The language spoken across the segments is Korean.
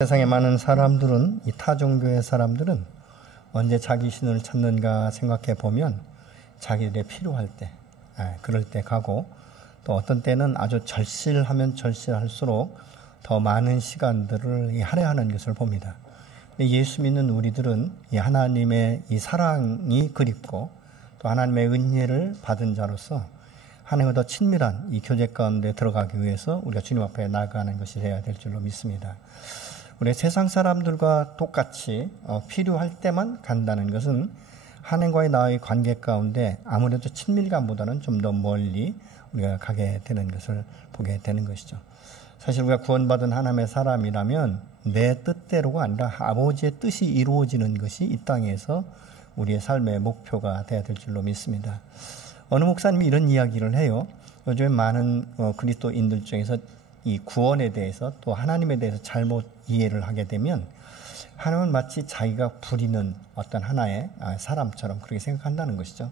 세상에 많은 사람들은, 이 타종교의 사람들은 언제 자기 신을 찾는가 생각해 보면 자기들이 필요할 때, 그럴 때 가고, 또 어떤 때는 아주 절실하면 절실할수록 더 많은 시간들을 할애하는 것을 봅니다. 예수 믿는 우리들은 이 하나님의 이 사랑이 그립고 또 하나님의 은혜를 받은 자로서 하나님과 더 친밀한 이 교제 가운데 들어가기 위해서 우리가 주님 앞에 나아가는 것이 되어야 될 줄로 믿습니다. 우리 세상 사람들과 똑같이 필요할 때만 간다는 것은 하나님과의 나의 관계 가운데 아무래도 친밀감보다는 좀 더 멀리 우리가 가게 되는 것을 보게 되는 것이죠. 사실 우리가 구원받은 하나님의 사람이라면 내 뜻대로가 아니라 아버지의 뜻이 이루어지는 것이 이 땅에서 우리의 삶의 목표가 되어야 될 줄로 믿습니다. 어느 목사님이 이런 이야기를 해요. 요즘에 많은 그리스도인들 중에서 이 구원에 대해서 또 하나님에 대해서 잘못 이해를 하게 되면 하나님은 마치 자기가 부리는 어떤 하나의 사람처럼 그렇게 생각한다는 것이죠.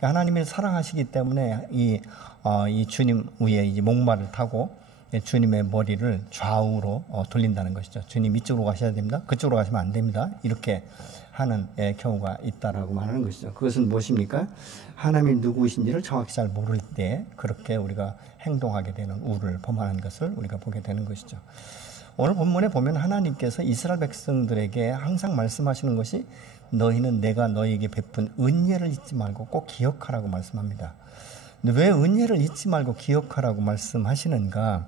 하나님을 사랑하시기 때문에 이 주님 위에 이제 목마를 타고 주님의 머리를 좌우로 돌린다는 것이죠. 주님 이쪽으로 가셔야 됩니다. 그쪽으로 가시면 안 됩니다. 이렇게 하는 경우가 있다라고 말하는 것이죠. 그것은 무엇입니까? 하나님이 누구이신지를 정확히 잘 모를 때 그렇게 우리가 행동하게 되는 우를 범하는 것을 우리가 보게 되는 것이죠. 오늘 본문에 보면 하나님께서 이스라엘 백성들에게 항상 말씀하시는 것이 너희는 내가 너희에게 베푼 은혜를 잊지 말고 꼭 기억하라고 말씀합니다. 근데 왜 은혜를 잊지 말고 기억하라고 말씀하시는가?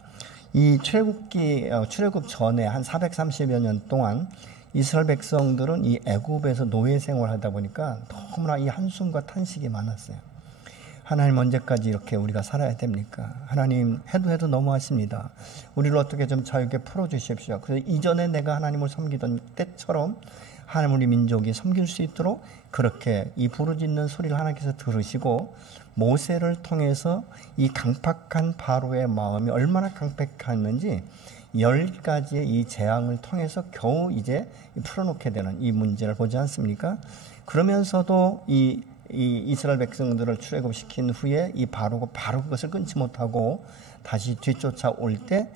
이 출애굽 전에 한 430여 년 동안 이스라엘 백성들은 이 애굽에서 노예 생활하다 보니까 너무나 이 한숨과 탄식이 많았어요. 하나님 언제까지 이렇게 우리가 살아야 됩니까? 하나님 해도 너무하십니다. 우리를 어떻게 좀 자유롭게 풀어주십시오. 그래서 이전에 내가 하나님을 섬기던 때처럼 하나님 우리 민족이 섬길 수 있도록 그렇게 이 부르짖는 소리를 하나님께서 들으시고 모세를 통해서 이 강팍한 바로의 마음이 얼마나 강팍했는지 10가지의 이 재앙을 통해서 겨우 이제 풀어놓게 되는 이 문제를 보지 않습니까? 그러면서도 이 이스라엘 백성들을 출애굽시킨 후에 이 바로 그것을 끊지 못하고 다시 뒤쫓아올 때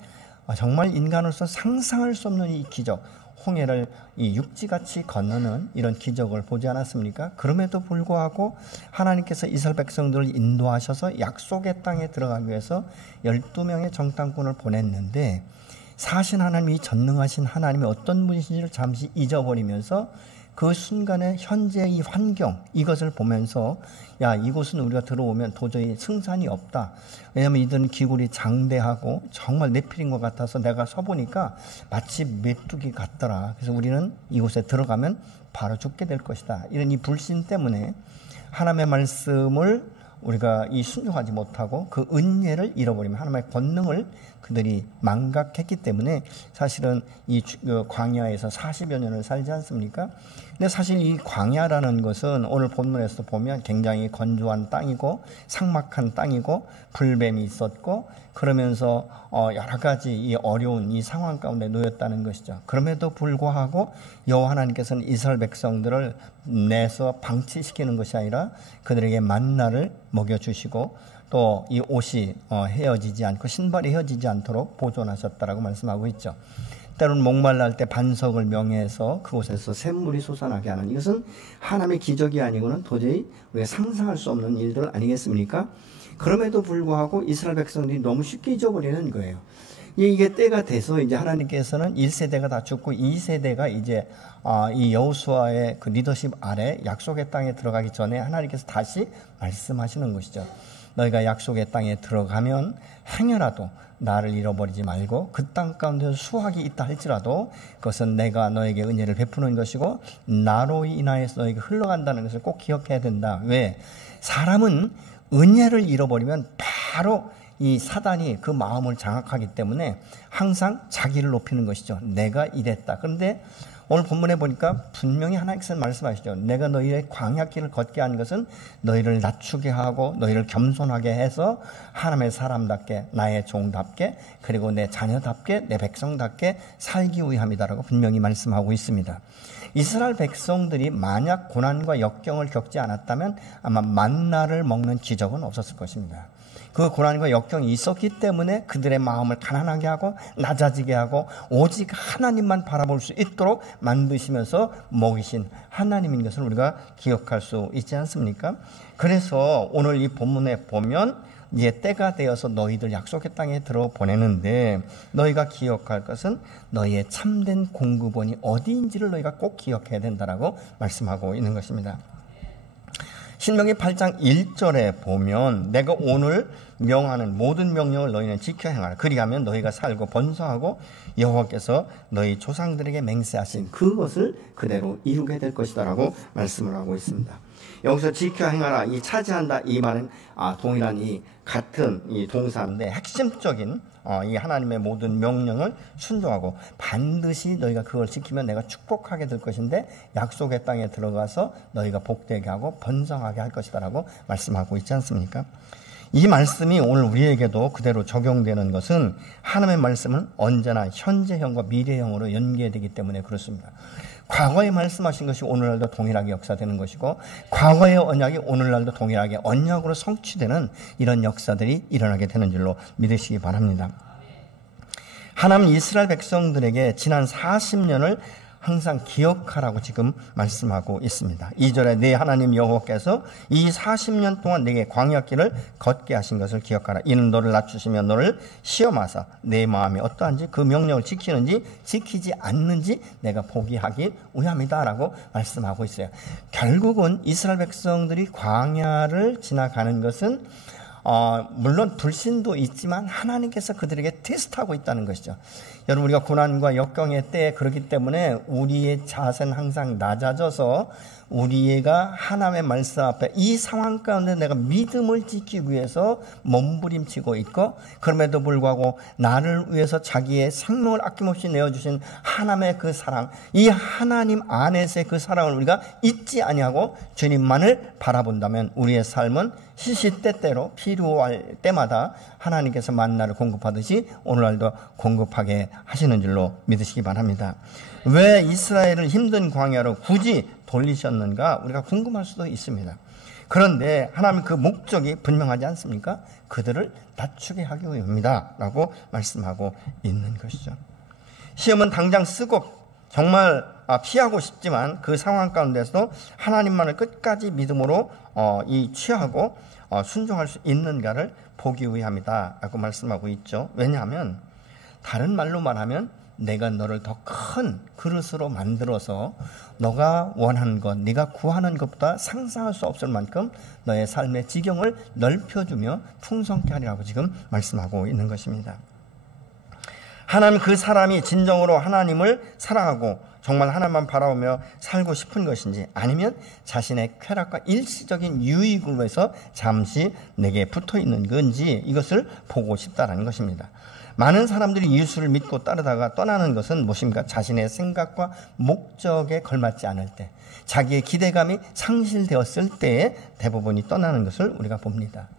정말 인간으로서 상상할 수 없는 이 기적, 홍해를 이 육지같이 건너는 이런 기적을 보지 않았습니까? 그럼에도 불구하고 하나님께서 이스라엘 백성들을 인도하셔서 약속의 땅에 들어가기 위해서 12명의 정탐꾼을 보냈는데 사신 하나님이 전능하신 하나님이 어떤 분이신지를 잠시 잊어버리면서 그 순간에 현재의 이 환경 이것을 보면서 야 이곳은 우리가 들어오면 도저히 승산이 없다. 왜냐하면 이들은 기굴이 장대하고 정말 네피림과 같아서 내가 서보니까 마치 메뚜기 같더라. 그래서 우리는 이곳에 들어가면 바로 죽게 될 것이다. 이런 이 불신 때문에 하나님의 말씀을 우리가 이 순종하지 못하고 그 은혜를 잃어버리면 하나님의 권능을 그들이 망각했기 때문에 사실은 이 광야에서 40여 년을 살지 않습니까? 근데 사실 이 광야라는 것은 오늘 본문에서 보면 굉장히 건조한 땅이고 삭막한 땅이고 불뱀이 있었고 그러면서 여러 가지 이 어려운 이 상황 가운데 놓였다는 것이죠. 그럼에도 불구하고 여호와 하나님께서는 이스라엘 백성들을 내서 방치시키는 것이 아니라 그들에게 만나를 먹여주시고 또 이 옷이 헤어지지 않고 신발이 헤어지지 않도록 보존하셨다라고 말씀하고 있죠. 때로는 목말라 할 때 반석을 명해서 그곳에서 샘물이 솟아나게 하는 이것은 하나님의 기적이 아니고는 도저히 우리가 상상할 수 없는 일들 아니겠습니까? 그럼에도 불구하고 이스라엘 백성들이 너무 쉽게 잊어버리는 거예요. 이게 때가 돼서 이제 하나님께서는 1세대가 다 죽고 2세대가 이제 이 여호수아의 그 리더십 아래 약속의 땅에 들어가기 전에 하나님께서 다시 말씀하시는 것이죠. 너희가 약속의 땅에 들어가면 행여라도 나를 잃어버리지 말고 그 땅 가운데 수확이 있다 할지라도 그것은 내가 너에게 은혜를 베푸는 것이고 나로 인하여서 너에게 흘러간다는 것을 꼭 기억해야 된다. 왜? 사람은 은혜를 잃어버리면 바로 이 사단이 그 마음을 장악하기 때문에 항상 자기를 높이는 것이죠. 내가 이랬다. 그런데 오늘 본문에 보니까 분명히 하나님께서 말씀하시죠. 내가 너희의 광야길을 걷게 한 것은 너희를 낮추게 하고 너희를 겸손하게 해서 하나님의 사람답게 나의 종답게 그리고 내 자녀답게 내 백성답게 살기 위함이다라고 분명히 말씀하고 있습니다. 이스라엘 백성들이 만약 고난과 역경을 겪지 않았다면 아마 만나를 먹는 기적은 없었을 것입니다. 그 고난과 역경이 있었기 때문에 그들의 마음을 가난하게 하고 낮아지게 하고 오직 하나님만 바라볼 수 있도록 만드시면서 먹이신 하나님인 것을 우리가 기억할 수 있지 않습니까? 그래서 오늘 이 본문에 보면 이제 때가 되어서 너희들 약속의 땅에 들어 보내는데 너희가 기억할 것은 너희의 참된 공급원이 어디인지를 너희가 꼭 기억해야 된다라고 말씀하고 있는 것입니다. 신명기 8장 1절에 보면 내가 오늘 명하는 모든 명령을 너희는 지켜 행하라. 그리하면 너희가 살고 번성하고 여호와께서 너희 조상들에게 맹세하신 그것을 그대로 이루게 될 것이다 라고 말씀을 하고 있습니다. 여기서 지켜 행하라, 이 차지한다, 이 말은 동일한 이 같은 이 동사인데 핵심적인 이 하나님의 모든 명령을 순종하고 반드시 너희가 그걸 지키면 내가 축복하게 될 것인데 약속의 땅에 들어가서 너희가 복되게 하고 번성하게 할 것이다 라고 말씀하고 있지 않습니까? 이 말씀이 오늘 우리에게도 그대로 적용되는 것은 하나님의 말씀은 언제나 현재형과 미래형으로 연계되기 때문에 그렇습니다. 과거에 말씀하신 것이 오늘날도 동일하게 역사되는 것이고 과거의 언약이 오늘날도 동일하게 언약으로 성취되는 이런 역사들이 일어나게 되는 줄로 믿으시기 바랍니다. 하나님 이스라엘 백성들에게 지난 40년을 항상 기억하라고 지금 말씀하고 있습니다. 2절에 내 하나님 여호와께서 이 40년 동안 내게 광야길을 걷게 하신 것을 기억하라. 이는 너를 낮추시며 너를 시험하사 내 마음이 어떠한지 그 명령을 지키는지 지키지 않는지 내가 보게 하기 위함이다 라고 말씀하고 있어요. 결국은 이스라엘 백성들이 광야를 지나가는 것은 물론 불신도 있지만 하나님께서 그들에게 테스트하고 있다는 것이죠. 여러분, 우리가 고난과 역경의 때에 그렇기 때문에 우리의 자세는 항상 낮아져서 우리가 하나님의 말씀 앞에 이 상황 가운데 내가 믿음을 지키기 위해서 몸부림치고 있고 그럼에도 불구하고 나를 위해서 자기의 생명을 아낌없이 내어주신 하나님의 그 사랑, 이 하나님 안에서의 그 사랑을 우리가 잊지 아니하고 주님만을 바라본다면 우리의 삶은 시시때때로 필요할 때마다 하나님께서 만나를 공급하듯이 오늘날도 공급하게 하시는 줄로 믿으시기 바랍니다. 왜 이스라엘을 힘든 광야로 굳이 돌리셨는가 우리가 궁금할 수도 있습니다. 그런데 하나님 그 목적이 분명하지 않습니까? 그들을 낮추게 하기 위함이다 라고 말씀하고 있는 것이죠. 시험은 당장 쓰고 정말 피하고 싶지만 그 상황 가운데서도 하나님만을 끝까지 믿음으로 취하고 순종할 수 있는가를 보기 위함이다 라고 말씀하고 있죠. 왜냐하면 다른 말로 말하면 내가 너를 더 큰 그릇으로 만들어서 너가 원하는 것, 네가 구하는 것보다 상상할 수 없을 만큼 너의 삶의 지경을 넓혀주며 풍성케 하리라고 지금 말씀하고 있는 것입니다. 하나님 그 사람이 진정으로 하나님을 사랑하고 정말 하나님만 바라보며 살고 싶은 것인지 아니면 자신의 쾌락과 일시적인 유익을 위해서 잠시 내게 붙어 있는 건지 이것을 보고 싶다라는 것입니다. 많은 사람들이 예수를 믿고 따르다가 떠나는 것은 무엇입니까? 자신의 생각과 목적에 걸맞지 않을 때, 자기의 기대감이 상실되었을 때에 대부분이 떠나는 것을 우리가 봅니다.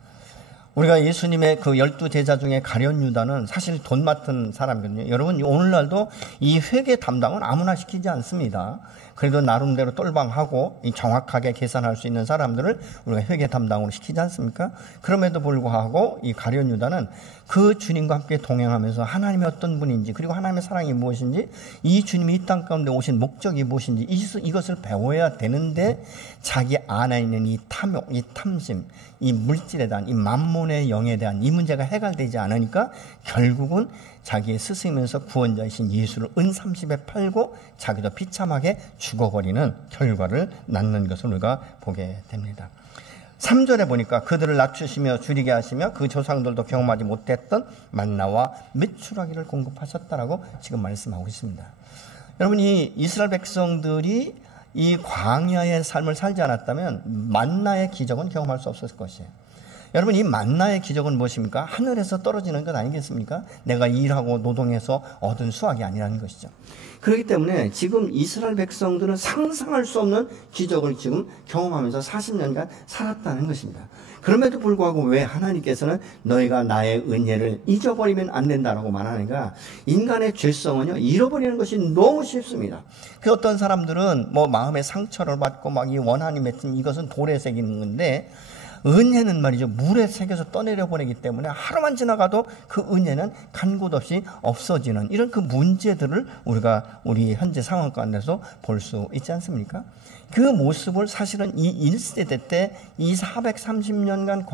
우리가 예수님의 그 12제자 중에 가룟 유다는 사실 돈 맡은 사람이거든요. 여러분, 오늘날도 이 회계 담당은 아무나 시키지 않습니다. 그래도 나름대로 똘방하고 정확하게 계산할 수 있는 사람들을 우리가 회계 담당으로 시키지 않습니까? 그럼에도 불구하고 이 가룟 유다는 그 주님과 함께 동행하면서 하나님의 어떤 분인지 그리고 하나님의 사랑이 무엇인지 이 주님이 이 땅 가운데 오신 목적이 무엇인지 이것을 배워야 되는데 자기 안에 있는 이 탐욕, 이 탐심, 이 물질에 대한 이 만몬의 영에 대한 이 문제가 해결되지 않으니까 결국은 자기의 스승이면서 구원자이신 예수를 은30에 팔고 자기도 비참하게 죽어버리는 결과를 낳는 것을 우리가 보게 됩니다. 3절에 보니까 그들을 낮추시며 줄이게 하시며 그 조상들도 경험하지 못했던 만나와 메추라기를 공급하셨다라고 지금 말씀하고 있습니다. 여러분, 이 이스라엘 백성들이 이 광야의 삶을 살지 않았다면 만나의 기적은 경험할 수 없었을 것이에요. 여러분, 이 만나의 기적은 무엇입니까? 하늘에서 떨어지는 것 아니겠습니까? 내가 일하고 노동해서 얻은 수확이 아니라는 것이죠. 그렇기 때문에 지금 이스라엘 백성들은 상상할 수 없는 기적을 지금 경험하면서 40년간 살았다는 것입니다. 그럼에도 불구하고 왜 하나님께서는 너희가 나의 은혜를 잊어버리면 안 된다라고 말하는가? 인간의 죄성은요, 잃어버리는 것이 너무 쉽습니다. 그 어떤 사람들은 뭐 마음의 상처를 받고 막 이 원한이 맺힌 이것은 돌에 새기는 건데 은혜는 말이죠, 물에 새겨서 떠내려 보내기 때문에 하루만 지나가도 그 은혜는 간 곳 없이 없어지는 이런 그 문제들을 우리가 우리 현재 상황 가운데서 볼 수 있지 않습니까? 그 모습을 사실은 이 1세대 때 이 430년간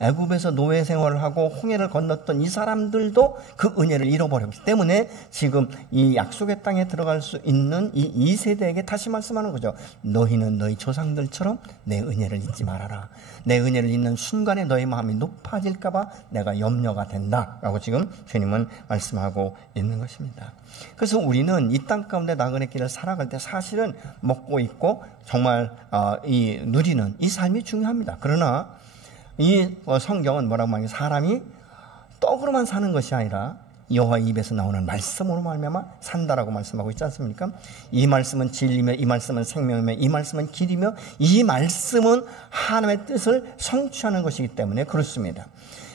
애굽에서 노예 생활을 하고 홍해를 건넜던 이 사람들도 그 은혜를 잃어버렸기 때문에 지금 이 약속의 땅에 들어갈 수 있는 이 2세대에게 다시 말씀하는 거죠. 너희는 너희 조상들처럼 내 은혜를 잊지 말아라. 내 은혜를 잊는 순간에 너희 마음이 높아질까 봐 내가 염려가 된다라고 지금 주님은 말씀하고 있는 것입니다. 그래서 우리는 이 땅 가운데 나그네 길을 살아갈 때 사실은 먹고 있고 정말 이 누리는 이 삶이 중요합니다. 그러나 이 성경은 뭐라고 말하냐, 사람이 떡으로만 사는 것이 아니라 여호와 입에서 나오는 말씀으로 말미암아 산다라고 말씀하고 있지 않습니까? 이 말씀은 진리며 이 말씀은 생명이며 이 말씀은 길이며 이 말씀은 하나님의 뜻을 성취하는 것이기 때문에 그렇습니다.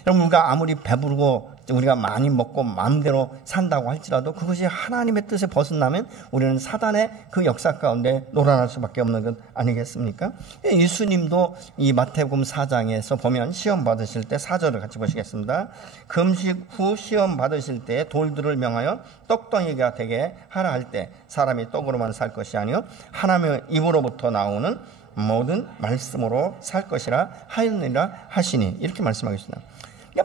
여러분, 우리가 아무리 배부르고 우리가 많이 먹고 마음대로 산다고 할지라도 그것이 하나님의 뜻에 벗어나면 우리는 사단의 그 역사 가운데 놀아날 수밖에 없는 것 아니겠습니까? 예수님도 이 마태복음 4장에서 보면 시험 받으실 때 4절을 같이 보시겠습니다. 금식 후 시험 받으실 때 돌들을 명하여 떡덩이가 되게 하라 할 때 사람이 떡으로만 살 것이 아니요 하나님의 입으로부터 나오는 모든 말씀으로 살 것이라 하였느니라 하시니, 이렇게 말씀하고 있습니다.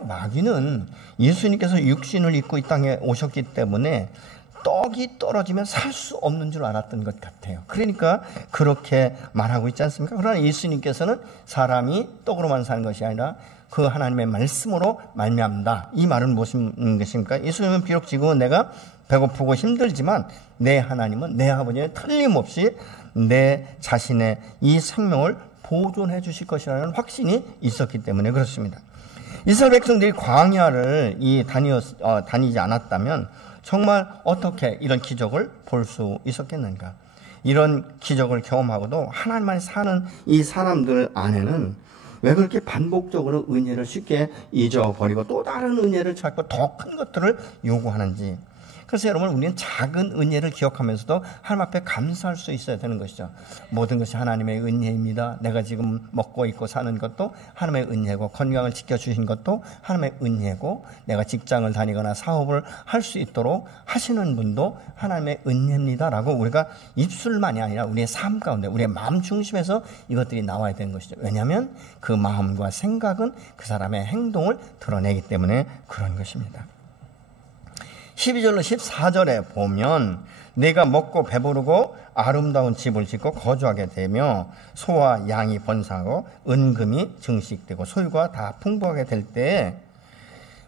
마귀는 예수님께서 육신을 입고 이 땅에 오셨기 때문에 떡이 떨어지면 살 수 없는 줄 알았던 것 같아요. 그러니까 그렇게 말하고 있지 않습니까? 그러나 예수님께서는 사람이 떡으로만 사는 것이 아니라 그 하나님의 말씀으로 말미암다. 이 말은 무슨 것입니까? 예수님은 비록 지금은 내가 배고프고 힘들지만 내 하나님은 내 아버지는 틀림없이 내 자신의 이 생명을 보존해 주실 것이라는 확신이 있었기 때문에 그렇습니다. 이스라엘 백성들이 광야를 다니지 않았다면 정말 어떻게 이런 기적을 볼 수 있었겠는가? 이런 기적을 경험하고도 하나님만 사는 이 사람들 안에는 왜 그렇게 반복적으로 은혜를 쉽게 잊어버리고 또 다른 은혜를 찾고 더 큰 것들을 요구하는지. 그래서 여러분, 우리는 작은 은혜를 기억하면서도 하나님 앞에 감사할 수 있어야 되는 것이죠. 모든 것이 하나님의 은혜입니다. 내가 지금 먹고 있고 사는 것도 하나님의 은혜고, 건강을 지켜주신 것도 하나님의 은혜고, 내가 직장을 다니거나 사업을 할 수 있도록 하시는 분도 하나님의 은혜입니다라고 우리가 입술만이 아니라 우리의 삶 가운데, 우리의 마음 중심에서 이것들이 나와야 되는 것이죠. 왜냐하면 그 마음과 생각은 그 사람의 행동을 드러내기 때문에 그런 것입니다. 12절로 14절에 보면 내가 먹고 배부르고 아름다운 집을 짓고 거주하게 되며 소와 양이 번성하고 은금이 증식되고 소유가 다 풍부하게 될 때에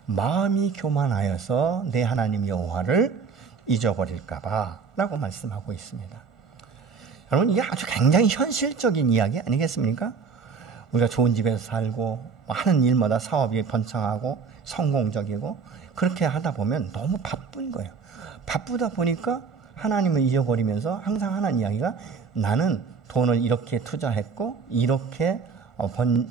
마음이 교만하여서 내 하나님 여호와를 잊어버릴까 봐 라고 말씀하고 있습니다. 여러분, 이게 아주 굉장히 현실적인 이야기 아니겠습니까? 우리가 좋은 집에서 살고 하는 일마다 사업이 번창하고 성공적이고 그렇게 하다 보면 너무 바쁜 거예요. 바쁘다 보니까 하나님을 잊어버리면서 항상 하는 이야기가, 나는 돈을 이렇게 투자했고 이렇게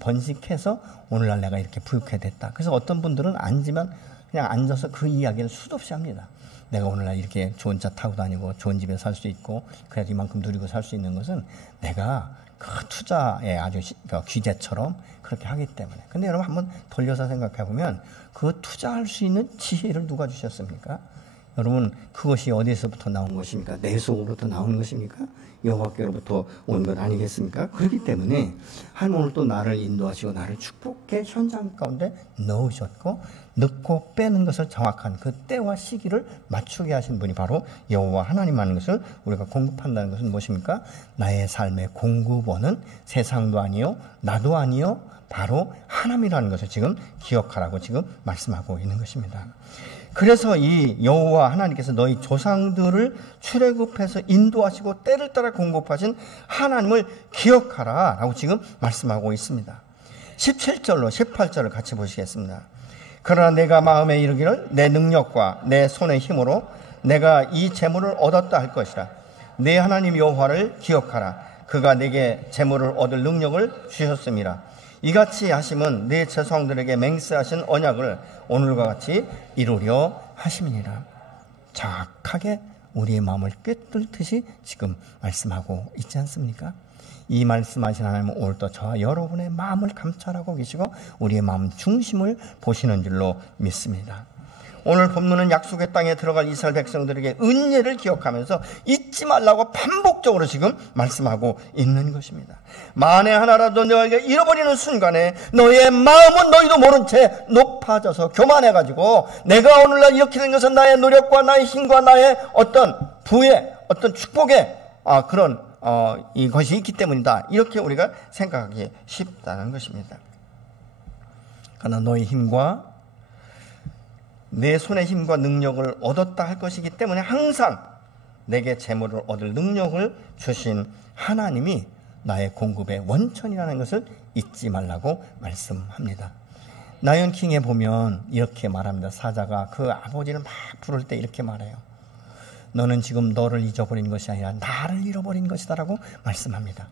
번식해서 오늘날 내가 이렇게 부유하게 됐다. 그래서 어떤 분들은 앉으면 그냥 앉아서 그 이야기를 수도 없이 합니다. 내가 오늘날 이렇게 좋은 차 타고 다니고 좋은 집에 살 수 있고 그래서 이만큼 누리고 살 수 있는 것은 내가 그 투자의 아주 귀재처럼 그렇게 하기 때문에. 근데 여러분, 한번 돌려서 생각해 보면 그 투자할 수 있는 지혜를 누가 주셨습니까? 여러분, 그것이 어디서부터 나온 것입니까? 내 속으로부터 나온 것입니까? 여호와께로부터 온 것 아니겠습니까? 그렇기 때문에 하나님 오늘 또 나를 인도하시고 나를 축복의 현장 가운데 넣으셨고, 넣고 빼는 것을 정확한 그 때와 시기를 맞추게 하신 분이 바로 여호와 하나님이라는 것을 우리가 공급한다는 것은 무엇입니까? 나의 삶의 공급원은 세상도 아니요 나도 아니요 바로 하나님이라는 것을 지금 기억하라고 지금 말씀하고 있는 것입니다. 그래서 이 여호와 하나님께서 너희 조상들을 출애굽해서 인도하시고 때를 따라 공급하신 하나님을 기억하라 라고 지금 말씀하고 있습니다. 17절로 18절을 같이 보시겠습니다. 그러나 내가 마음에 이르기를 내 능력과 내 손의 힘으로 내가 이 재물을 얻었다 할 것이라. 내 하나님 여호와를 기억하라. 그가 내게 재물을 얻을 능력을 주셨음이라. 이같이 하심은 내 조상들에게 맹세하신 언약을 오늘과 같이 이루려 하심이니라. 정확하게 우리의 마음을 꿰뚫듯이 지금 말씀하고 있지 않습니까? 이 말씀하신 하나님은 오늘도 저와 여러분의 마음을 감찰하고 계시고 우리의 마음 중심을 보시는 줄로 믿습니다. 오늘 본문은 약속의 땅에 들어갈 이스라엘 백성들에게 은혜를 기억하면서 잊지 말라고 반복적으로 지금 말씀하고 있는 것입니다. 만에 하나라도 너에게 잃어버리는 순간에 너의 마음은 너희도 모른 채 높아져서 교만해가지고 내가 오늘날 이렇게 된 것은 나의 노력과 나의 힘과 나의 어떤 부의 어떤 축복의 그런 이것이 있기 때문이다. 이렇게 우리가 생각하기 쉽다는 것입니다. 그러나 너의 힘과 내 손의 힘과 능력을 얻었다 할 것이기 때문에 항상 내게 재물을 얻을 능력을 주신 하나님이 나의 공급의 원천이라는 것을 잊지 말라고 말씀합니다. 라이언 킹에 보면 이렇게 말합니다. 사자가 그 아버지를 막 부를 때 이렇게 말해요. 너는 지금 너를 잊어버린 것이 아니라 나를 잃어버린 것이다 라고 말씀합니다.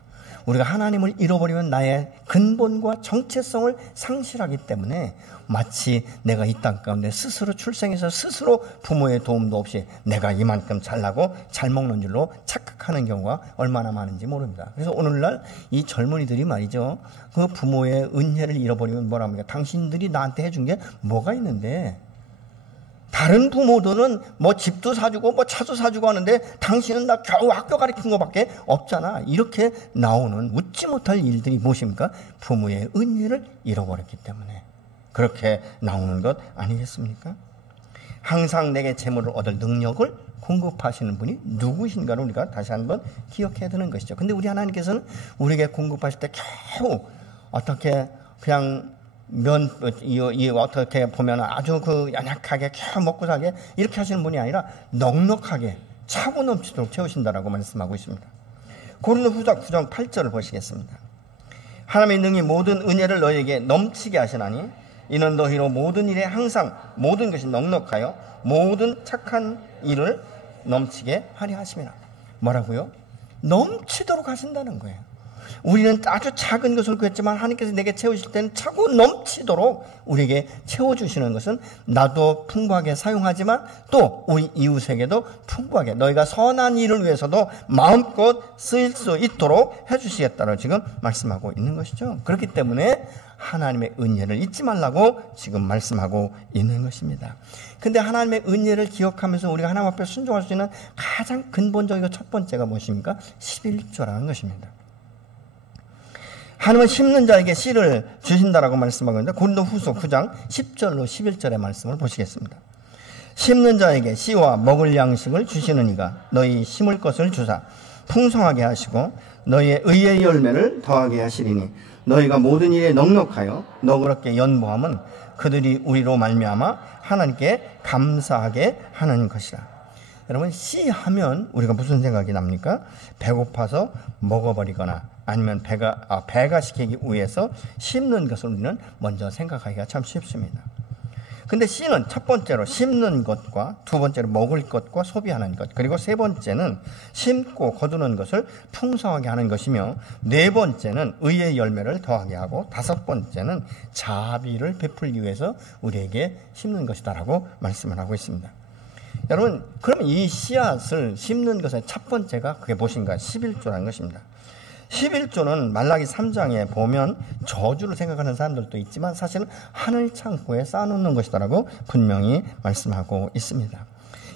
우리가 하나님을 잃어버리면 나의 근본과 정체성을 상실하기 때문에 마치 내가 이 땅 가운데 스스로 출생해서 스스로 부모의 도움도 없이 내가 이만큼 잘나고 잘 먹는 줄로 착각하는 경우가 얼마나 많은지 모릅니다. 그래서 오늘날 이 젊은이들이 말이죠, 그 부모의 은혜를 잃어버리면 뭐라 합니까? 당신들이 나한테 해준 게 뭐가 있는데, 다른 부모들은 뭐 집도 사주고 뭐 차도 사주고 하는데 당신은 나 겨우 학교 가르친 것밖에 없잖아. 이렇게 나오는 웃지 못할 일들이 무엇입니까? 부모의 은혜를 잃어버렸기 때문에 그렇게 나오는 것 아니겠습니까? 항상 내게 재물을 얻을 능력을 공급하시는 분이 누구신가를 우리가 다시 한번 기억해야 되는 것이죠. 근데 우리 하나님께서는 우리에게 공급하실 때 겨우 어떻게 그냥 어떻게 보면 아주 연약하게 겨우 먹고 살게 이렇게 하시는 분이 아니라 넉넉하게 차고 넘치도록 채우신다라고 말씀하고 있습니다. 고린도후서 9장 8절을 보시겠습니다. 하나님의 능히 모든 은혜를 너희에게 넘치게 하시나니 이는 너희로 모든 일에 항상 모든 것이 넉넉하여 모든 착한 일을 넘치게 하려 하심이라. 뭐라고요? 넘치도록 하신다는 거예요. 우리는 아주 작은 것을 구했지만 하나님께서 내게 채우실 때는 차고 넘치도록 우리에게 채워주시는 것은 나도 풍부하게 사용하지만 또 우리 이웃에게도 풍부하게 너희가 선한 일을 위해서도 마음껏 쓰일 수 있도록 해주시겠다고 지금 말씀하고 있는 것이죠. 그렇기 때문에 하나님의 은혜를 잊지 말라고 지금 말씀하고 있는 것입니다. 근데 하나님의 은혜를 기억하면서 우리가 하나님 앞에 순종할 수 있는 가장 근본적이고 첫 번째가 무엇입니까? 11조라는 것입니다. 하나님은 심는 자에게 씨를 주신다라고 말씀하고 있는데 고린도후서 9장 10절로 11절의 말씀을 보시겠습니다. 심는 자에게 씨와 먹을 양식을 주시는 이가 너희 심을 것을 주사 풍성하게 하시고 너희의 의의 열매를 더하게 하시리니 너희가 모든 일에 넉넉하여 너그럽게 연보함은 그들이 우리로 말미암아 하나님께 감사하게 하는 것이라. 여러분, 씨 하면 우리가 무슨 생각이 납니까? 배고파서 먹어버리거나 아니면 배가 시키기 위해서 씹는 것을 우리는 먼저 생각하기가 참 쉽습니다. 근데 씨는 첫 번째로 심는 것과 두 번째로 먹을 것과 소비하는 것, 그리고 세 번째는 심고 거두는 것을 풍성하게 하는 것이며 네 번째는 의의 열매를 더하게 하고 다섯 번째는 자비를 베풀기 위해서 우리에게 심는 것이다라고 말씀을 하고 있습니다. 여러분, 그러면 이 씨앗을 심는 것의 첫 번째가 그게 무엇인가? 11조라는 것입니다. 11조는 말라기 3장에 보면 저주를 생각하는 사람들도 있지만 사실은 하늘 창고에 쌓아놓는 것이다라고 분명히 말씀하고 있습니다.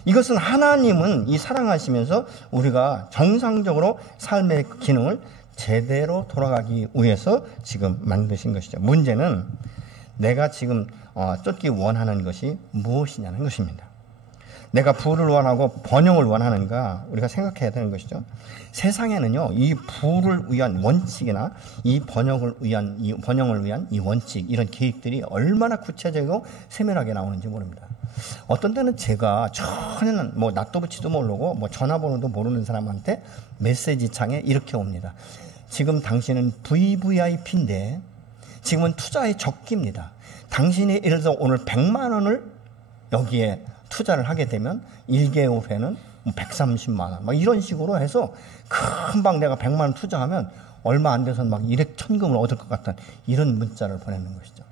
이것은 하나님은 이 사랑하시면서 우리가 정상적으로 삶의 기능을 제대로 돌아가기 위해서 지금 만드신 것이죠. 문제는 내가 지금 쫓기 원하는 것이 무엇이냐는 것입니다. 내가 부를 원하고 번영을 원하는가 우리가 생각해야 되는 것이죠. 세상에는요, 이 부를 위한 원칙이나 이 번영을 위한 이 원칙, 이런 계획들이 얼마나 구체적이고 세밀하게 나오는지 모릅니다. 어떤 때는 제가 전에는 낫도 붙이도 모르고 전화번호도 모르는 사람한테 메시지 창에 이렇게 옵니다. 지금 당신은 VVIP인데 지금은 투자의 적기입니다. 당신이 예를 들어서 오늘 100만 원을 여기에 투자를 하게 되면 1개월 후에는 130만 원 이런 식으로 해서 금방 내가 100만 원 투자하면 얼마 안 돼서 일액 천금을 얻을 것 같은 이런 문자를 보내는 것이죠.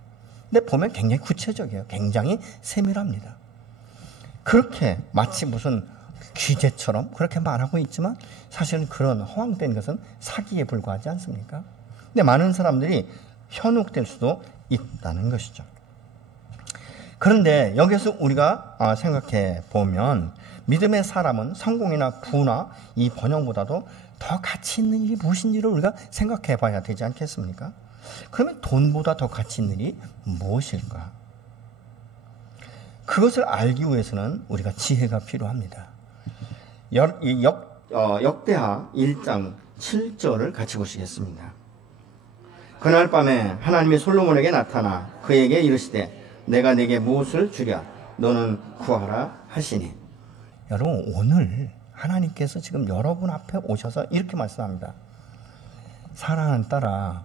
근데 보면 굉장히 구체적이에요. 굉장히 세밀합니다. 그렇게 마치 무슨 귀재처럼 그렇게 말하고 있지만 사실은 그런 허황된 것은 사기에 불과하지 않습니까? 근데 많은 사람들이 현혹될 수도 있다는 것이죠. 그런데 여기서 우리가 생각해 보면 믿음의 사람은 성공이나 부나 이 번영보다도 더 가치 있는 일이 무엇인지를 우리가 생각해 봐야 되지 않겠습니까? 그러면 돈보다 더 가치 있는 일이 무엇일까? 그것을 알기 위해서는 우리가 지혜가 필요합니다. 역대하 1장 7절을 같이 보시겠습니다. 그날 밤에 하나님이 솔로몬에게 나타나 그에게 이르시되 내가 네게 무엇을 주랴 너는 구하라 하시니. 여러분, 오늘 하나님께서 지금 여러분 앞에 오셔서 이렇게 말씀합니다. 사랑하는 딸아,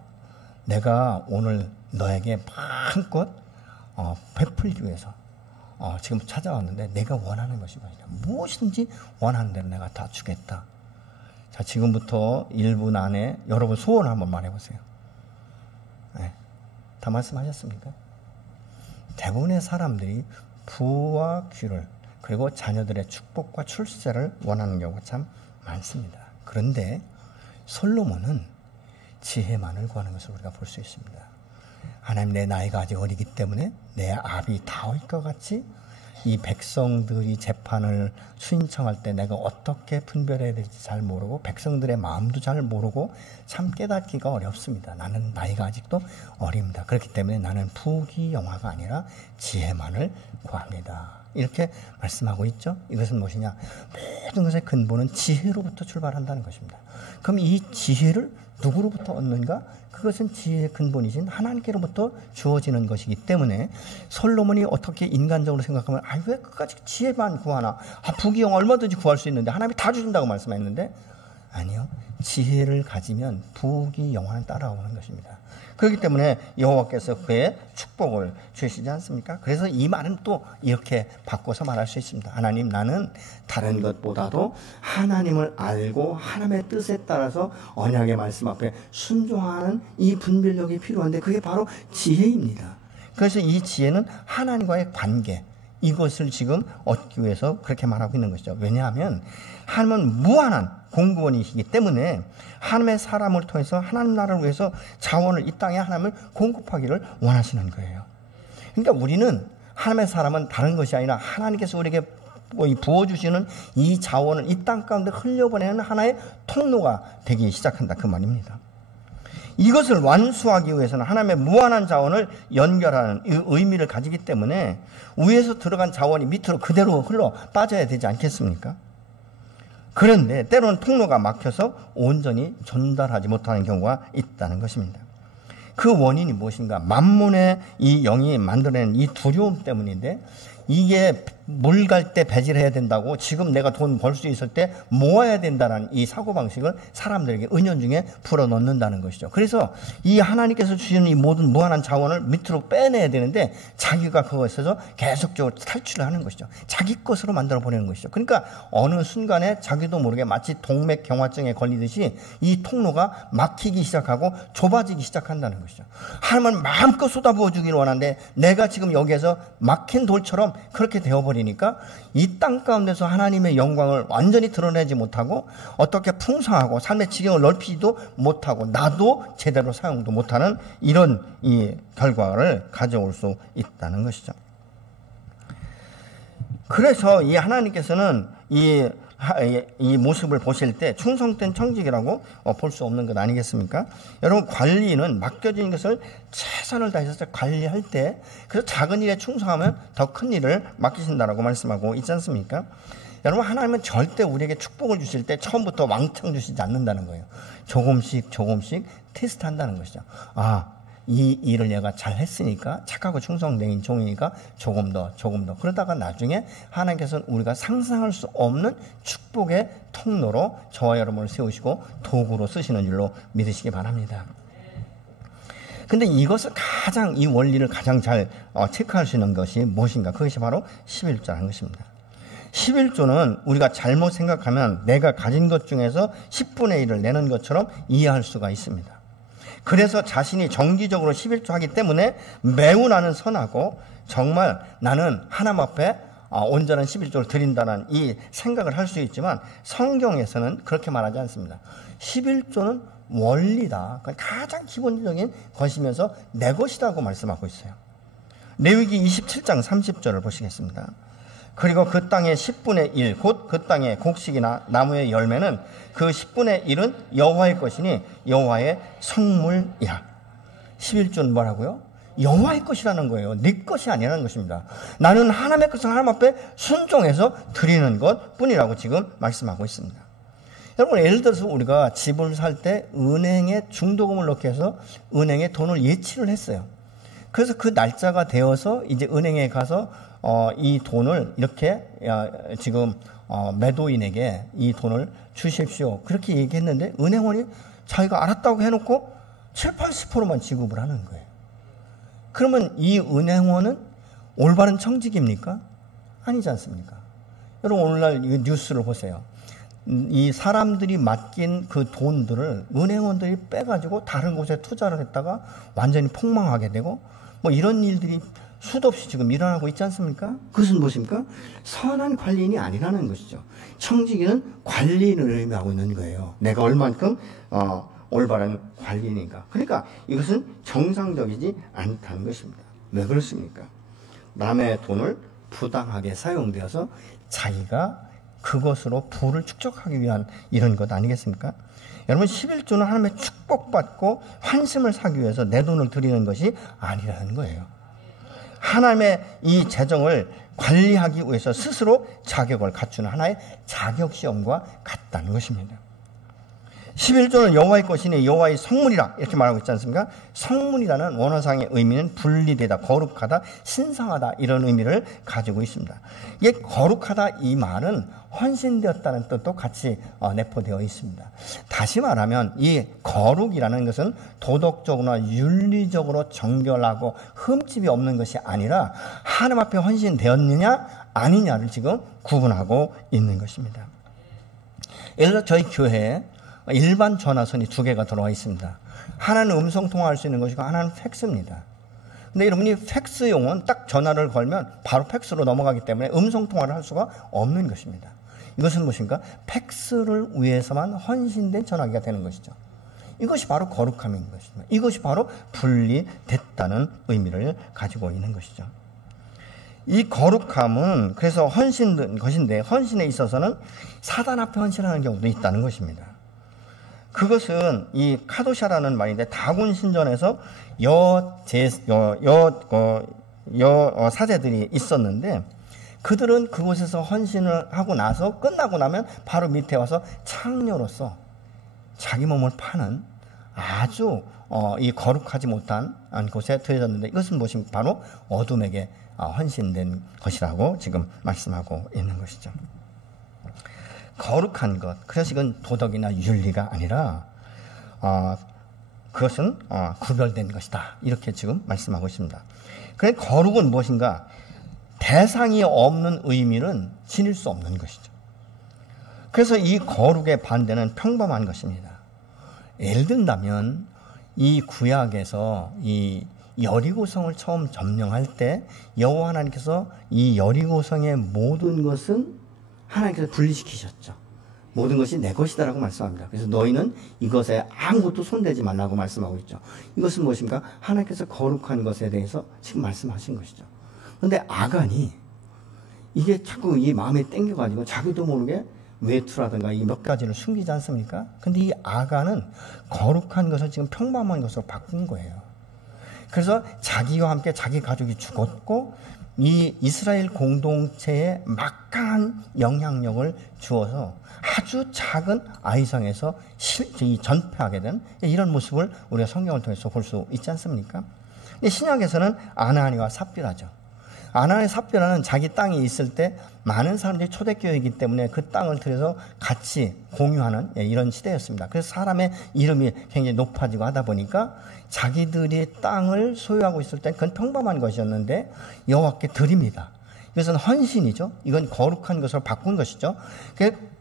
내가 오늘 너에게 마음껏 베풀기 위해서 지금 찾아왔는데 내가 원하는 것이 무엇이든지 원하는 대로 내가 다 주겠다. 자, 지금부터 1분 안에 여러분 소원을 한번 말해보세요. 네, 다 말씀하셨습니까? 대부분의 사람들이 부와 귀를 그리고 자녀들의 축복과 출세를 원하는 경우가 참 많습니다. 그런데 솔로몬은 지혜만을 구하는 것을 우리가 볼 수 있습니다. 하나님, 내 나이가 아직 어리기 때문에 내 압이 다윗과 같이 이 백성들이 재판을 수인청할 때 내가 어떻게 분별해야 될지 잘 모르고 백성들의 마음도 잘 모르고 참 깨닫기가 어렵습니다. 나는 나이가 아직도 어립니다. 그렇기 때문에 나는 부귀영화가 아니라 지혜만을 구합니다. 이렇게 말씀하고 있죠. 이것은 무엇이냐? 모든 것의 근본은 지혜로부터 출발한다는 것입니다. 그럼 이 지혜를 누구로부터 얻는가? 그것은 지혜의 근본이신 하나님께로부터 주어지는 것이기 때문에 솔로몬이 어떻게 인간적으로 생각하면 왜 끝까지 지혜만 구하나? 부귀영화 얼마든지 구할 수 있는데 하나님이 다 주신다고 말씀했는데 아니요. 지혜를 가지면 부귀영화는 따라오는 것입니다. 그렇기 때문에 여호와께서 그의 축복을 주시지 않습니까? 그래서 이 말은 또 이렇게 바꿔서 말할 수 있습니다. 하나님, 나는 다른 것보다도 하나님을 알고 하나님의 뜻에 따라서 언약의 말씀 앞에 순종하는 이 분별력이 필요한데 그게 바로 지혜입니다. 그래서 이 지혜는 하나님과의 관계, 이것을 지금 얻기 위해서 그렇게 말하고 있는 것이죠. 왜냐하면 하나님은 무한한 공급원이시기 때문에 하나님의 사람을 통해서 하나님 나라를 위해서 자원을 이 땅에 하나님을 공급하기를 원하시는 거예요. 그러니까 우리는 하나님의 사람은 다른 것이 아니라 하나님께서 우리에게 부어주시는 이 자원을 이 땅 가운데 흘려보내는 하나의 통로가 되기 시작한다, 그 말입니다. 이것을 완수하기 위해서는 하나님의 무한한 자원을 연결하는 이 의미를 가지기 때문에 위에서 들어간 자원이 밑으로 그대로 흘러 빠져야 되지 않겠습니까? 그런데 때로는 통로가 막혀서 온전히 전달하지 못하는 경우가 있다는 것입니다. 그 원인이 무엇인가? 만몬의 이 영이 만들어낸 이 두려움 때문인데 이게 물 갈 때 배질해야 된다고 지금 내가 돈 벌 수 있을 때 모아야 된다는 이 사고방식을 사람들에게 은연중에 불어넣는다는 것이죠. 그래서 이 하나님께서 주시는 이 모든 무한한 자원을 밑으로 빼내야 되는데 자기가 그것에서 계속적으로 탈출을 하는 것이죠. 자기 것으로 만들어 보내는 것이죠. 그러니까 어느 순간에 자기도 모르게 마치 동맥경화증에 걸리듯이 이 통로가 막히기 시작하고 좁아지기 시작한다는 것이죠. 하나님은 마음껏 쏟아부어주기를 원하는데 내가 지금 여기에서 막힌 돌처럼 그렇게 되어버리니까 이 땅 가운데서 하나님의 영광을 완전히 드러내지 못하고 어떻게 풍성하고 삶의 지경을 넓히지도 못하고 나도 제대로 사용도 못하는 이런 이 결과를 가져올 수 있다는 것이죠. 그래서 이 하나님께서는 이 모습을 보실 때 충성된 청직이라고 볼 수 없는 것 아니겠습니까? 여러분, 관리는 맡겨진 것을 최선을 다해서 관리할 때 그래서 작은 일에 충성하면 더 큰 일을 맡기신다라고 말씀하고 있지 않습니까? 여러분, 하나님은 절대 우리에게 축복을 주실 때 처음부터 왕창 주시지 않는다는 거예요. 조금씩 테스트한다는 것이죠. 이 일을 얘가 잘 했으니까 착하고 충성된 종이니까 조금 더 그러다가 나중에 하나님께서는 우리가 상상할 수 없는 축복의 통로로 저와 여러분을 세우시고 도구로 쓰시는 줄로 믿으시기 바랍니다. 근데 이것을 이 원리를 가장 잘 체크할 수 있는 것이 무엇인가? 그것이 바로 11조라는 것입니다. 11조는 우리가 잘못 생각하면 내가 가진 것 중에서 10분의 1을 내는 것처럼 이해할 수가 있습니다. 그래서 자신이 정기적으로 11조 하기 때문에 매우 나는 선하고 정말 나는 하나님 앞에 온전한 11조를 드린다는 이 생각을 할 수 있지만 성경에서는 그렇게 말하지 않습니다. 11조는 원리다. 가장 기본적인 것이면서 내 것이라고 말씀하고 있어요. 레위기 27장 30절을 보시겠습니다. 그리고 그 땅의 10분의 1, 곧 그 땅의 곡식이나 나무의 열매는 그 10분의 1은 여호와의 것이니 여호와의 성물이라. 11조는 뭐라고요? 여호와의 것이라는 거예요. 네 것이 아니라는 것입니다. 나는 하나님의 것을 하나님 앞에 순종해서 드리는 것 뿐이라고 지금 말씀하고 있습니다. 여러분, 예를 들어서 우리가 집을 살 때 은행에 중도금을 넣기 위해서 은행에 돈을 예치를 했어요. 그래서 그 날짜가 되어서 이제 은행에 가서 이 돈을 이렇게 지금 매도인에게 이 돈을 주십시오. 그렇게 얘기했는데 은행원이 자기가 알았다고 해놓고 7, 80%만 지급을 하는 거예요. 그러면 이 은행원은 올바른 청직입니까? 아니지 않습니까? 여러분, 오늘날 이 뉴스를 보세요. 이 사람들이 맡긴 그 돈들을 은행원들이 빼가지고 다른 곳에 투자를 했다가 완전히 폭망하게 되고 뭐 이런 일들이 수도 없이 지금 일어나고 있지 않습니까? 그것은 무엇입니까? 선한 관리인이 아니라는 것이죠. 청지기는 관리인을 의미하고 있는 거예요. 내가 얼만큼 올바른 관리인인가. 그러니까 이것은 정상적이지 않다는 것입니다. 왜 그렇습니까? 남의 돈을 부당하게 사용되어서 자기가 그것으로 부를 축적하기 위한 이런 것 아니겠습니까? 여러분, 11조는 하나님의 축복받고 환심을 사기 위해서 내 돈을 드리는 것이 아니라는 거예요. 하나님의 이 재정을 관리하기 위해서 스스로 자격을 갖추는 하나의 자격시험과 같다는 것입니다. 11조는 여호와의 것이니 여호와의 성물이라 이렇게 말하고 있지 않습니까? 성물이라는 원어상의 의미는 분리되다, 거룩하다, 신성하다 이런 의미를 가지고 있습니다. 이게 거룩하다 이 말은 헌신되었다는 뜻도 같이 내포되어 있습니다. 다시 말하면 이 거룩이라는 것은 도덕적으로나 윤리적으로 정결하고 흠집이 없는 것이 아니라 하나님 앞에 헌신되었느냐 아니냐를 지금 구분하고 있는 것입니다. 예를 들어 저희 교회에 일반 전화선이 2개가 들어와 있습니다. 하나는 음성통화할 수 있는 것이고 하나는 팩스입니다. 근데 여러분이 팩스용은 딱 전화를 걸면 바로 팩스로 넘어가기 때문에 음성통화를 할 수가 없는 것입니다. 이것은 무엇인가? 팩스를 위해서만 헌신된 전화기가 되는 것이죠. 이것이 바로 거룩함인 것입니다. 이것이 바로 분리됐다는 의미를 가지고 있는 것이죠. 이 거룩함은 그래서 헌신된 것인데 헌신에 있어서는 사단 앞에 헌신하는 경우도 있다는 것입니다. 그것은 이 카도샤라는 말인데 다곤 신전에서 사제들이 있었는데 그들은 그곳에서 헌신을 하고 나서 끝나고 나면 바로 밑에 와서 창녀로서 자기 몸을 파는 아주 이 거룩하지 못한 곳에 들여졌는데 이것은 무엇입니까? 바로 어둠에게 헌신된 것이라고 지금 말씀하고 있는 것이죠. 거룩한 것, 그래서 이건 도덕이나 윤리가 아니라 그것은 구별된 것이다 이렇게 지금 말씀하고 있습니다. 그래 거룩은 무엇인가? 대상이 없는 의미는 지닐 수 없는 것이죠. 그래서 이 거룩의 반대는 평범한 것입니다. 예를 든다면 이 구약에서 이 여리고성을 처음 점령할 때 여호와 하나님께서 이 여리고성의 모든 것은 하나님께서 분리시키셨죠. 모든 것이 내 것이다라고 말씀합니다. 그래서 너희는 이것에 아무것도 손대지 말라고 말씀하고 있죠. 이것은 무엇입니까? 하나님께서 거룩한 것에 대해서 지금 말씀하신 것이죠. 그런데 아간이 이게 자꾸 이 마음에 땡겨가지고 자기도 모르게 외투라든가 이 몇 가지를 숨기지 않습니까? 근데 이 아간은 거룩한 것을 지금 평범한 것으로 바꾼 거예요. 그래서 자기와 함께 자기 가족이 죽었고 이 이스라엘 공동체에 막강한 영향력을 주어서 아주 작은 아이성에서 전폐하게 된 이런 모습을 우리가 성경을 통해서 볼 수 있지 않습니까? 신약에서는 아나니와 삽비라죠. 아나니 삽비라는 자기 땅이 있을 때 많은 사람들이 초대교회이기 때문에 그 땅을 들여서 같이 공유하는 이런 시대였습니다. 그래서 사람의 이름이 굉장히 높아지고 하다 보니까 자기들이 땅을 소유하고 있을 때 그건 평범한 것이었는데 여호와께 드립니다. 이것은 헌신이죠. 이건 거룩한 것으로 바꾼 것이죠.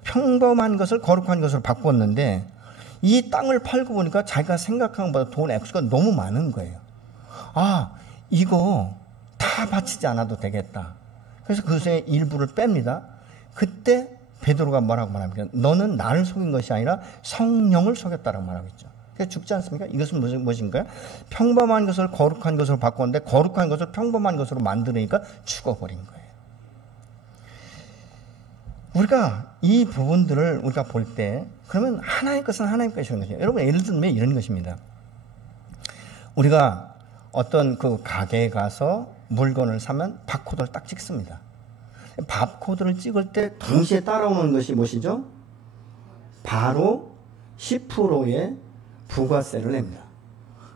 평범한 것을 거룩한 것으로 바꿨는데 이 땅을 팔고 보니까 자기가 생각한 것보다 돈 액수가 너무 많은 거예요. 아, 이거 다 바치지 않아도 되겠다. 그래서 그 중에 일부를 뺍니다. 그때 베드로가 뭐라고 말합니까? 너는 나를 속인 것이 아니라 성령을 속였다라고 말하고 있죠. 그게 죽지 않습니까? 이것은 무엇인가요? 평범한 것을 거룩한 것으로 바꿨는데 거룩한 것을 평범한 것으로 만들으니까 죽어버린 거예요. 우리가 이 부분들을 우리가 볼 때 그러면 하나의 것은 하나의 것이라는 거죠. 여러분 예를 들면 이런 것입니다. 우리가 어떤 그 가게에 가서 물건을 사면 바코드를 딱 찍습니다. 바코드를 찍을 때 동시에 따라오는 것이 무엇이죠? 바로 10%의 부가세를 냅니다.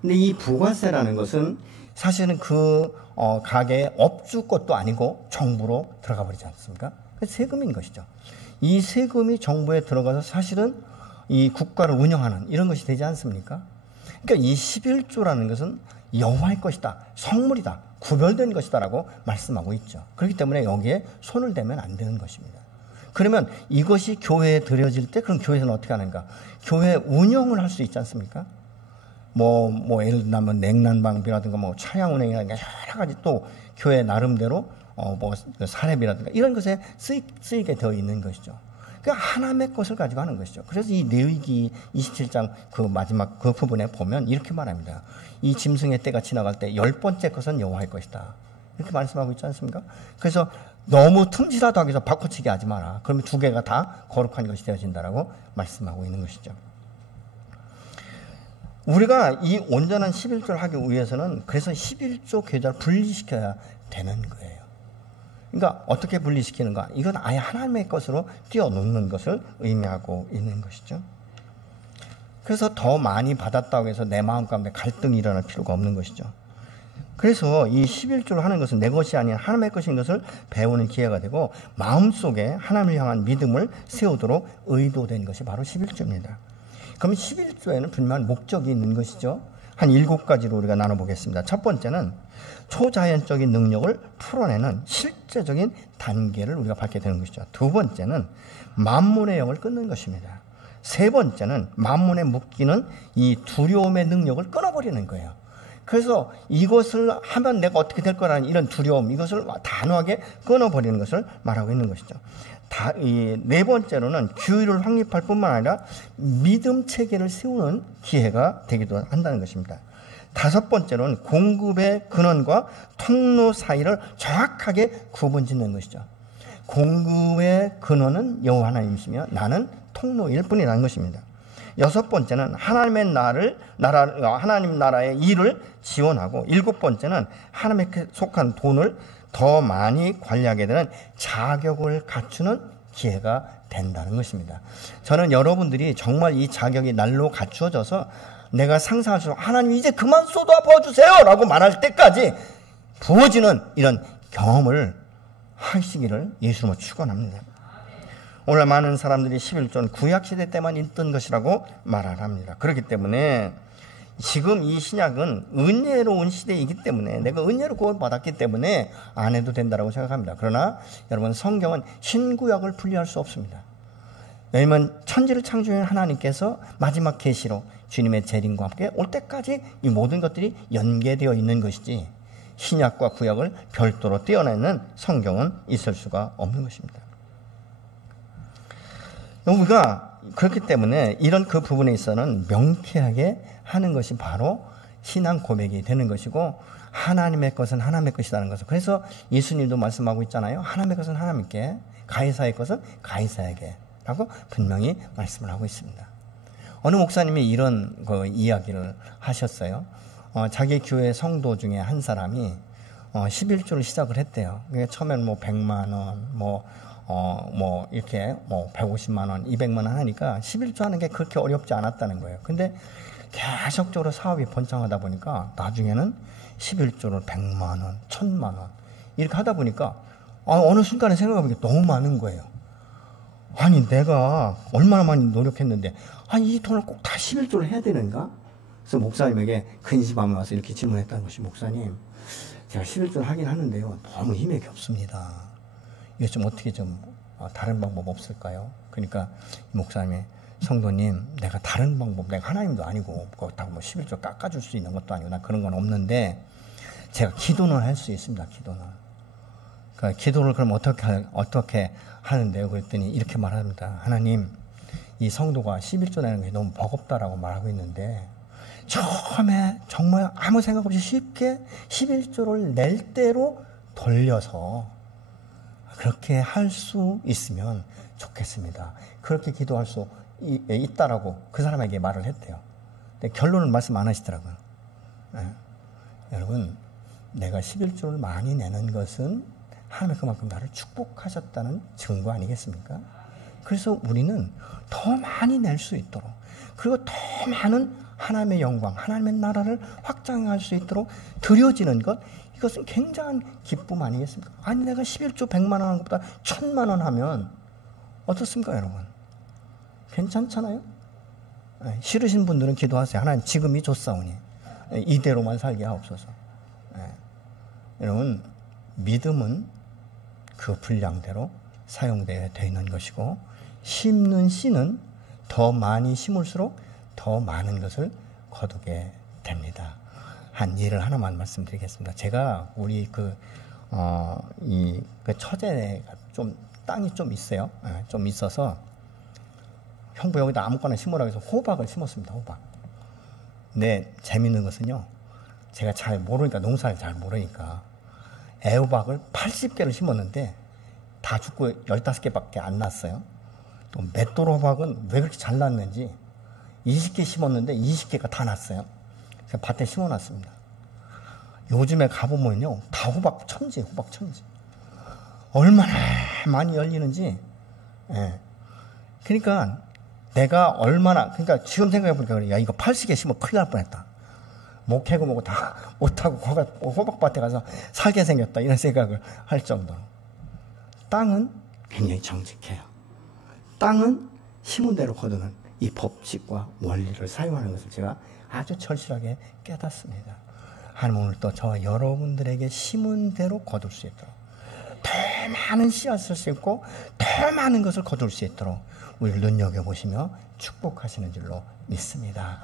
근데 이 부가세라는 것은 사실은 그 가게의 업주 것도 아니고 정부로 들어가 버리지 않습니까? 세금인 것이죠. 이 세금이 정부에 들어가서 사실은 이 국가를 운영하는 이런 것이 되지 않습니까? 그러니까 이 11조라는 것은 여호와의 것이다, 성물이다, 구별된 것이다라고 말씀하고 있죠. 그렇기 때문에 여기에 손을 대면 안 되는 것입니다. 그러면 이것이 교회에 드려질 때 그럼 교회에서는 어떻게 하는가? 교회 운영을 할 수 있지 않습니까? 예를 들면 냉난방비라든가 차량 운행이라든가 여러 가지 또 교회 나름대로 사례비라든가 이런 것에 쓰이게 되어 있는 것이죠. 그러니까 하나님의 것을 가지고 하는 것이죠. 그래서 이 레위기 27장 그 마지막 그 부분에 보면 이렇게 말합니다. 이 짐승의 때가 지나갈 때 10번째 것은 여호와의 것이다. 이렇게 말씀하고 있지 않습니까? 그래서 너무 틈지라도 하기 위해서 바꿔치기 하지 마라. 그러면 두 개가 다 거룩한 것이 되어진다라고 말씀하고 있는 것이죠. 우리가 이 온전한 11조를 하기 위해서는 그래서 11조 계좌를 분리시켜야 되는 거예요. 그러니까 어떻게 분리시키는가? 이건 아예 하나님의 것으로 띄워놓는 것을 의미하고 있는 것이죠. 그래서 더 많이 받았다고 해서 내 마음 가운데 갈등이 일어날 필요가 없는 것이죠. 그래서 이 11조를 하는 것은 내 것이 아닌 하나님의 것인 것을 배우는 기회가 되고 마음속에 하나님을 향한 믿음을 세우도록 의도된 것이 바로 11조입니다. 그럼 11조에는 분명한 목적이 있는 것이죠. 한 7가지로 우리가 나눠보겠습니다. 첫 번째는 초자연적인 능력을 풀어내는 실제적인 단계를 우리가 밟게 되는 것이죠. 두 번째는 만문의 영을 끊는 것입니다. 세 번째는 만문에 묶이는 이 두려움의 능력을 끊어버리는 거예요. 그래서 이것을 하면 내가 어떻게 될 거라는 이런 두려움, 이것을 단호하게 끊어버리는 것을 말하고 있는 것이죠. 네 번째로는 규율을 확립할 뿐만 아니라 믿음 체계를 세우는 기회가 되기도 한다는 것입니다. 다섯 번째로는 공급의 근원과 통로 사이를 정확하게 구분짓는 것이죠. 공급의 근원은 여호와 하나님이시며 나는 통로일 뿐이라는 것입니다. 여섯 번째는 하나님 나라의 일을 지원하고 일곱 번째는 하나님께 속한 돈을 더 많이 관리하게 되는 자격을 갖추는 기회가 된다는 것입니다. 저는 여러분들이 정말 이 자격이 날로 갖추어져서 내가 상상할 수 없는 하나님 이제 그만 쏟아 부어주세요 라고 말할 때까지 부어지는 이런 경험을 하시기를 예수님으로 축원합니다. 오늘 많은 사람들이 11조는 구약시대 때만 있던 것이라고 말을 합니다. 그렇기 때문에 지금 이 신약은 은혜로운 시대이기 때문에 내가 은혜로 구원받았기 때문에 안 해도 된다고 생각합니다. 그러나 여러분 성경은 신구약을 분리할 수 없습니다. 왜냐하면 천지를 창조한 하나님께서 마지막 계시로 주님의 재림과 함께 올 때까지 이 모든 것들이 연계되어 있는 것이지 신약과 구약을 별도로 떼어내는 성경은 있을 수가 없는 것입니다. 우리가 그렇기 때문에 이런 그 부분에 있어서는 명쾌하게 하는 것이 바로 신앙 고백이 되는 것이고 하나님의 것은 하나님의 것이라는 것을 그래서 예수님도 말씀하고 있잖아요. 하나님의 것은 하나님께 가이사의 것은 가이사에게 라고 분명히 말씀을 하고 있습니다. 어느 목사님이 이런 그 이야기를 하셨어요. 자기 교회 성도 중에 한 사람이 11조를 시작을 했대요. 처음에는 100만 원, 이렇게 150만 원, 200만 원 하니까 11조 하는 게 그렇게 어렵지 않았다는 거예요. 근데 계속적으로 사업이 번창하다 보니까 나중에는 11조를 100만 원, 1000만 원 이렇게 하다 보니까 어느 순간에 생각해보니까 너무 많은 거예요. 아니 내가 얼마나 많이 노력했는데 이 돈을 꼭 다 11조를 해야 되는가? 그래서 목사님에게 근심하며 와서 이렇게 질문했다는 것이 목사님 제가 11조를 하긴 하는데요 너무 힘이 없습니다. 이거 좀 어떻게 좀 다른 방법 없을까요? 그러니까 목사님이 성도님 내가 다른 방법 내가 하나님도 아니고 그렇다고 11조 깎아줄 수 있는 것도 아니고 나 그런 건 없는데 제가 기도는 할 수 있습니다. 기도는. 그 기도를 그럼 어떻게 하는데요? 그랬더니 이렇게 말합니다. 하나님, 이 성도가 11조 내는 게 너무 버겁다라고 말하고 있는데 처음에 정말 아무 생각 없이 쉽게 11조를 낼 대로 돌려서 그렇게 할 수 있으면 좋겠습니다. 그렇게 기도할 수 있다라고 그 사람에게 말을 했대요. 근데 결론은 말씀 안 하시더라고요. 네. 여러분, 내가 11조를 많이 내는 것은 하나님이 그만큼 나를 축복하셨다는 증거 아니겠습니까? 그래서 우리는 더 많이 낼 수 있도록, 그리고 더 많은 하나님의 영광, 하나님의 나라를 확장할 수 있도록 드려지는 것, 이것은 굉장한 기쁨 아니겠습니까? 아니, 내가 11조 100만 원 하는 것보다 1000만 원 하면 어떻습니까, 여러분? 괜찮잖아요? 네, 싫으신 분들은 기도하세요. 하나님, 지금이 좋사오니 이대로만 살게 하옵소서. 네. 여러분, 믿음은 그 분량대로 사용되어야 되는 것이고, 심는 씨는 더 많이 심을수록 더 많은 것을 거두게 됩니다. 한 예를 하나만 말씀드리겠습니다. 제가 우리 그 처제가 좀 땅이 좀 있어요. 네, 좀 있어서 형부 여기다 아무거나 심으라고 해서 호박을 심었습니다. 호박. 근데 재밌는 것은요, 제가 잘 모르니까, 농사를 잘 모르니까 애호박을 80개를 심었는데 다 죽고 15개밖에 안 났어요. 또 맷돌 호박은 왜 그렇게 잘 났는지 20개 심었는데 20개가 다 났어요. 그래서 밭에 심어놨습니다. 요즘에 가보면요, 다 호박 천지. 얼마나 많이 열리는지. 예. 그러니까 내가 그러니까 지금 생각해보니까 그래. 야, 이거 80개 심으면 큰일 날 뻔했다. 못 캐고 뭐고 다 못하고 호박밭에 가서 살게 생겼다. 이런 생각을 할 정도로. 땅은 굉장히 정직해요. 땅은 심은 대로 거두는 이 법칙과 원리를 사용하는 것을 제가 아주 절실하게 깨닫습니다. 하나님, 오늘 또 저와 여러분들에게 심은 대로 거둘 수 있도록, 더 많은 씨앗을 심고 더 많은 것을 거둘 수 있도록 우리를 눈여겨보시며 축복하시는 줄로 믿습니다.